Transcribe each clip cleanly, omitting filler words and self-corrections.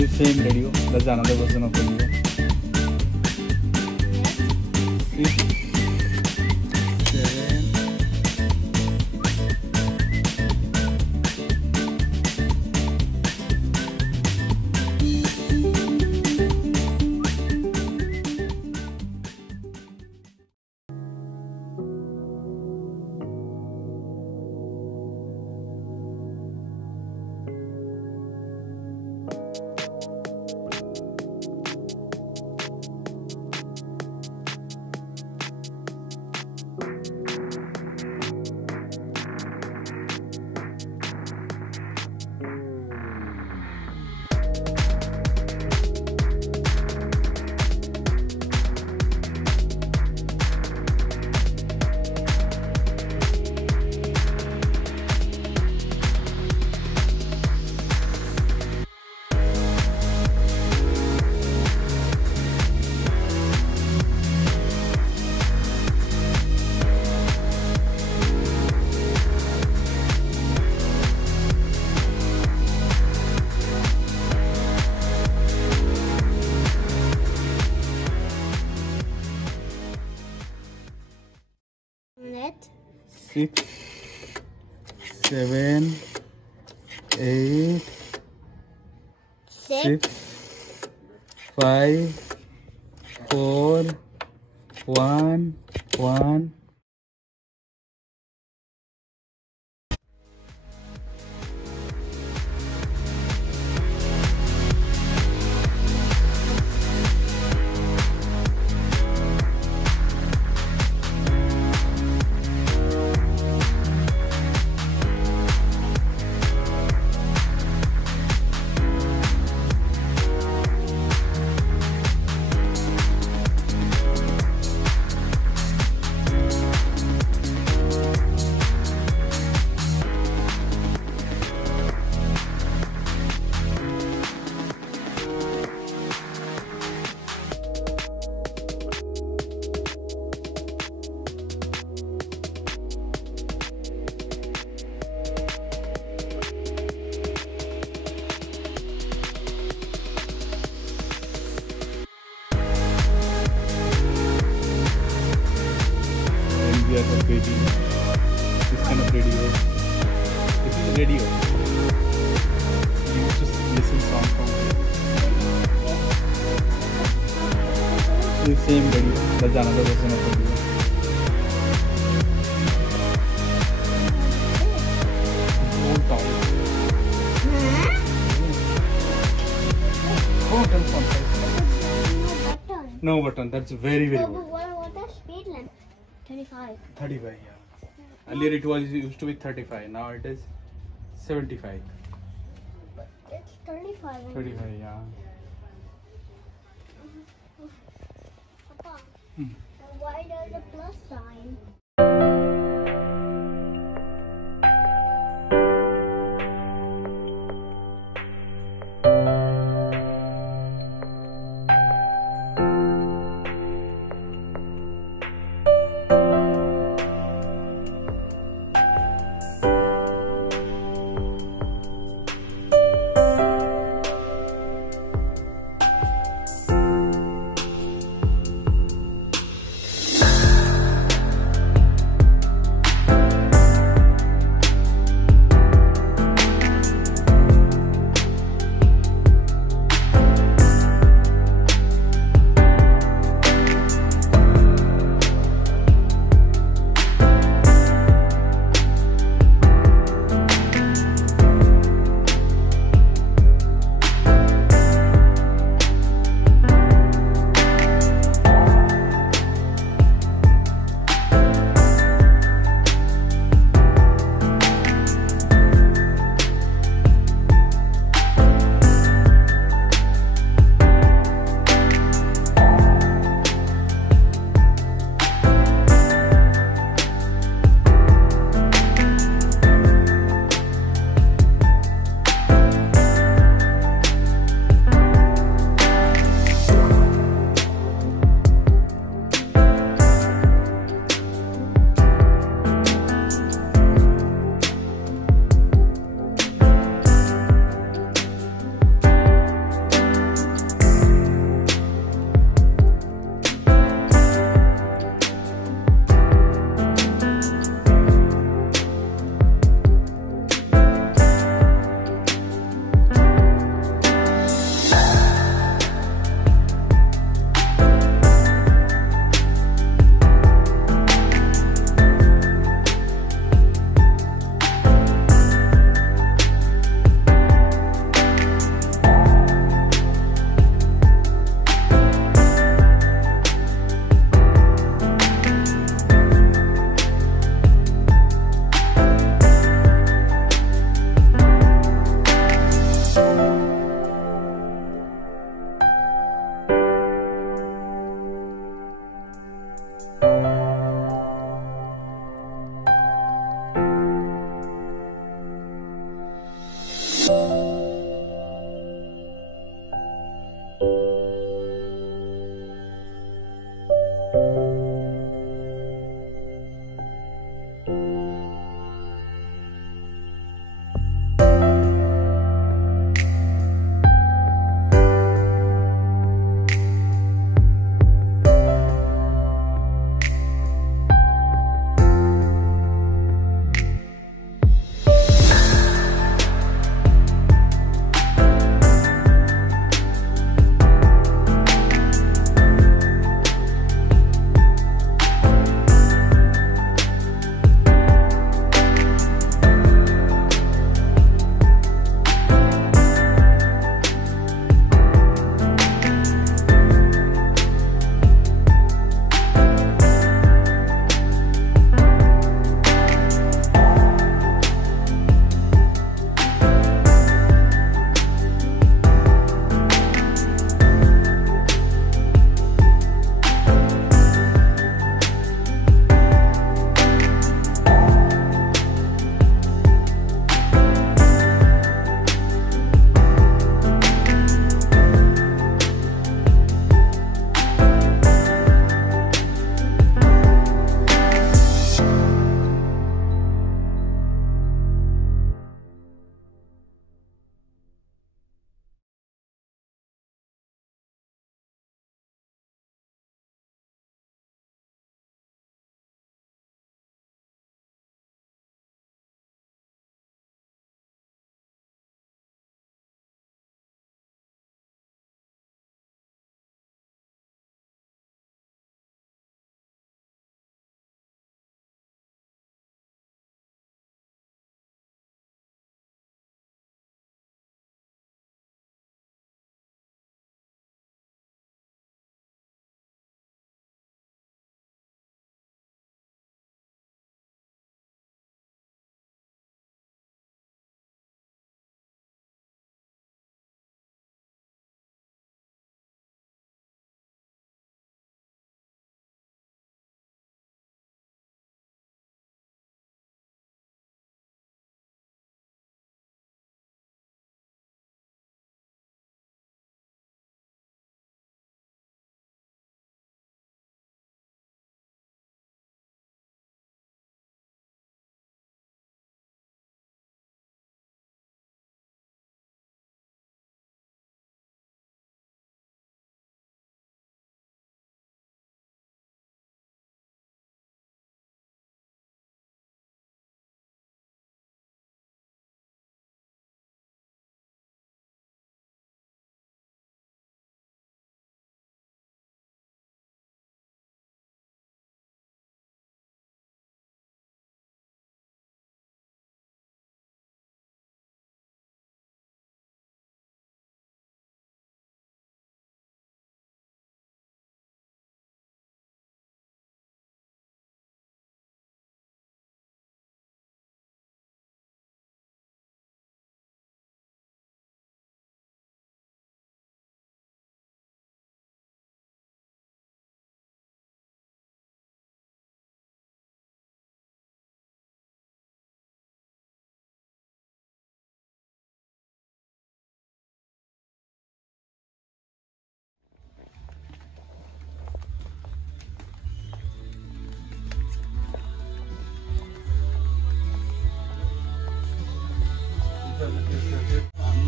The same radio. That's another version of radio. 6, 7, 6, 7, 8, 6, 5, 4, 1, 1. We are updating this kind of radio. This is radio. You just listen song from the same radio. That's another version of radio. Old town. Oh, button. No button. That's very very good. What is speed limit? 35. 35, yeah. Earlier it was used to be 35. Now it is 75. But it's 35. 35, yeah. Papa, why does the plus sign?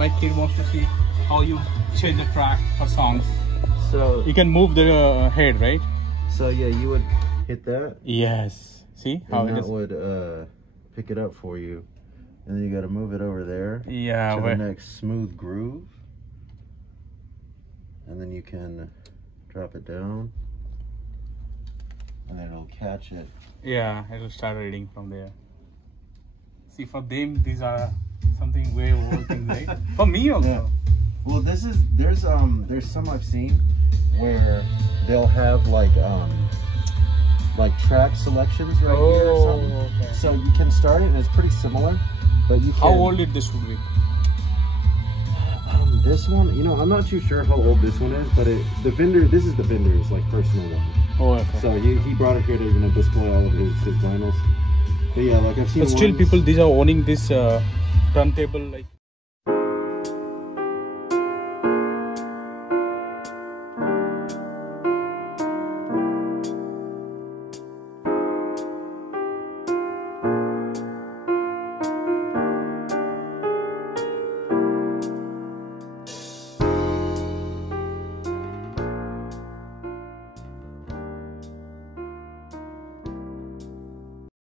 my kid wants to see how you change the track for songs. So You can move the head, right? So yeah, you would hit that. Yes. See how And it that is? would pick it up for you. And then you got to move it over there Yeah. to the Where, next smooth groove. And then you can drop it down. And then it'll catch it. yeah, it will start reading from there. See, for them, these are something way old things, right? For me also. Yeah. Well, there's some I've seen where they'll have like track selections right here or something. Okay. So you can start it and it's pretty similar, but you can. How old it this would be? This one, you know, I'm not too sure how old this one is, but this is the vendor's like personal one. Oh, okay. So he brought it here to display all of his vinyls. But yeah, like I've seen. But still, ones- people, these are owning this turntable like.